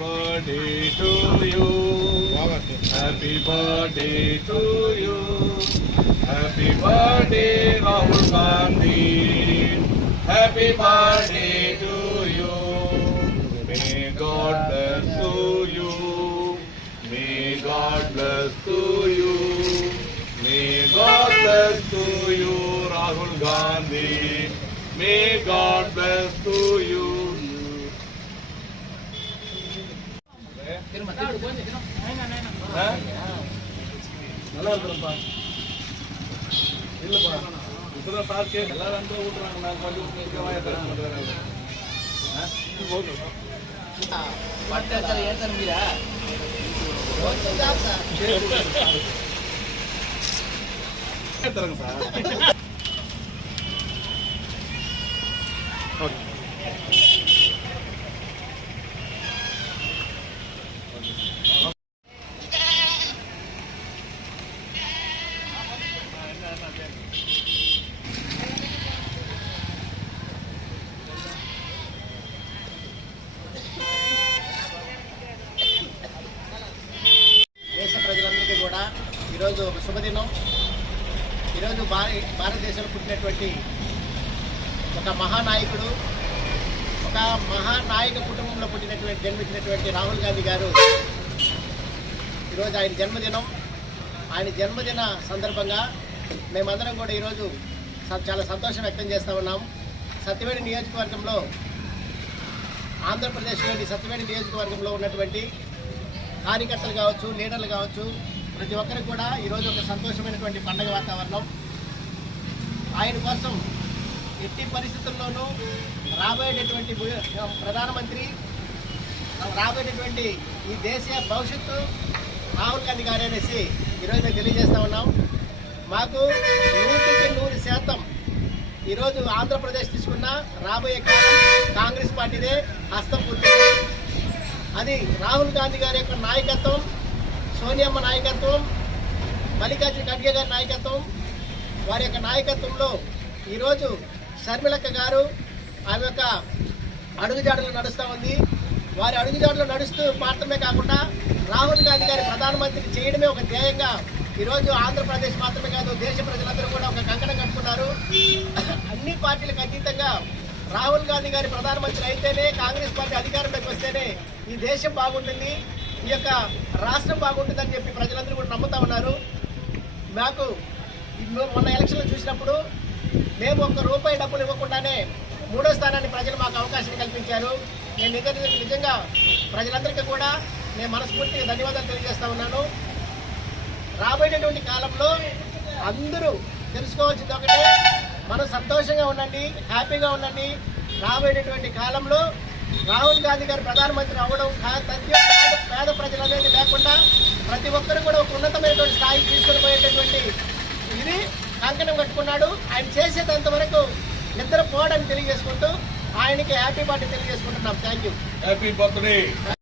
birthday to you. Happy birthday to you. Happy birthday, Rahul Gandhi. Happy birthday to you. May God bless to you. May God bless to you. May God bless to you, Rahul Gandhi. May God bless to you. நல்லா இருக்கிறப்பா இல்லப்பா இப்பதான் சாப்பிட்டு எல்லாரும் அந்த ஊட்டுறாங்க நான் கொஞ்சம் தரங்க sir. Okay దేశ ప్రజలందరికీ కూడా ఈరోజు ఒక శుభదినం. ఈరోజు భారతదేశంలో పుట్టినటువంటి ఒక మహానాయకుడు, ఒక మహానాయక కుటుంబంలో జన్మించినటువంటి రాహుల్ గాంధీ గారు ఈరోజు ఆయన జన్మదినం. ఆయన జన్మదిన సందర్భంగా మేమందరం కూడా ఈరోజు చాలా సంతోషం వ్యక్తం చేస్తూ ఉన్నాం. సత్యవేడి నియోజకవర్గంలో, ఆంధ్రప్రదేశ్లోని సత్యవేడి నియోజకవర్గంలో ఉన్నటువంటి కార్యకర్తలు కావచ్చు, లీడర్లు కావచ్చు, ప్రతి ఒక్కరికి కూడా ఈరోజు ఒక సంతోషమైనటువంటి పండగ వాతావరణం. ఆయన కోసం ఎట్టి పరిస్థితుల్లోనూ రాబోయేటటువంటి ప్రధానమంత్రి, రాబోయేటటువంటి ఈ దేశ భవిష్యత్తు రాహుల్ గాంధీ గారు అనేసి ఈరోజు మేము తెలియజేస్తూ ఉన్నాం. మాకు 100% ఈరోజు ఆంధ్రప్రదేశ్ తీసుకున్న రాబోయే కాలం కాంగ్రెస్ పార్టీదే హస్తం పుట్టింది. అది రాహుల్ గాంధీ గారి యొక్క నాయకత్వం, సోనియమ్మ నాయకత్వం, మల్లికార్జున ఖర్గే గారి నాయకత్వం, వారి యొక్క నాయకత్వంలో ఈరోజు షర్మిలక్క గారు ఆమె యొక్క అడుగుజాడలు నడుస్తూ ఉంది. వారి అడుగుజాడలు నడుస్తూ మాత్రమే కాకుండా రాహుల్ గాంధీ గారి ప్రధానమంత్రి చేయడమే ఒక ధ్యేయంగా ఈరోజు ఆంధ్రప్రదేశ్ మాత్రమే కాదు, దేశ ప్రజలందరూ కూడా ఒక కంకణం కట్టుకున్నారు. అన్ని పార్టీలకు అతీతంగా రాహుల్ గాంధీ గారి ప్రధానమంత్రి అయితేనే, కాంగ్రెస్ పార్టీ అధికారంలోకి వస్తేనే ఈ దేశం బాగుంటుంది, ఈ యొక్క రాష్ట్రం బాగుంటుందని చెప్పి ప్రజలందరూ కూడా నమ్ముతా ఉన్నారు. మాకు మొన్న ఎలక్షన్లు చూసినప్పుడు మేము ₹1 డబ్బులు ఇవ్వకుండానే 3వ స్థానాన్ని ప్రజలు మాకు అవకాశం కల్పించారు. నేను నిజంగా ప్రజలందరికీ కూడా నేను మనస్ఫూర్తిగా ధన్యవాదాలు తెలియజేస్తా ఉన్నాను. రాబోయేటటువంటి కాలంలో అందరూ తెలుసుకోవాల్సింది ఒకటే, మనం సంతోషంగా ఉండండి, హ్యాపీగా ఉండండి. రాబోయేటటువంటి కాలంలో రాహుల్ గాంధీ గారు ప్రధానమంత్రి అవ్వడం పేద ప్రజలు అనేది లేకుండా ప్రతి ఒక్కరు కూడా ఒక ఉన్నతమైనటువంటి స్థాయికి తీసుకుని పోయేటటువంటి ఇది కంకణం కట్టుకున్నాడు. ఆయన చేసేంత వరకు నిద్ర పోవడానికి తెలియజేసుకుంటూ ఆయనకి హ్యాపీ బర్త్డే తెలియజేసుకుంటున్నాం. Thank you. Happy birthday.